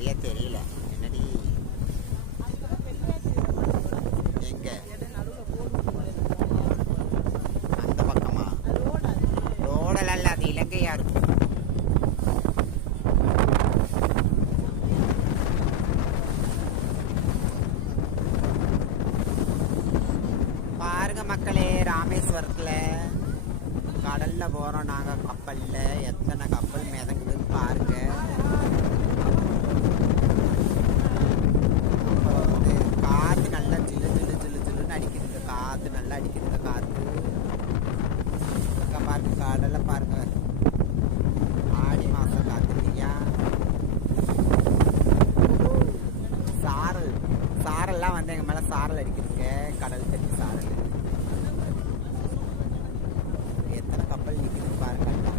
சரியா தெரியல. என்னடி எங்க அந்த பக்கமா? ரோடெல்லாம் இல்ல, அது இலங்கையா இருக்கும். பாருங்க மக்களே, ராமேஸ்வரத்துல கடல்ல போறோம் நாங்க கப்பல்ல. எத்தனை கப்பல் மிதங்குதுன்னு பாருங்க. அப்புறம் வந்து காத்து நல்லா ஜில்லு ஜில்லு ஜில்லு ஜில்லுன்னு அடிக்குது. காத்து நல்லா அடிக்குது. காத்து பாருங்க, கடல்ல பாருங்க. ஆடி மாசம் காத்துட்டியா? சாரல் சாரல்லாம் வந்து எங்க மேல சாரல் அடிக்குது.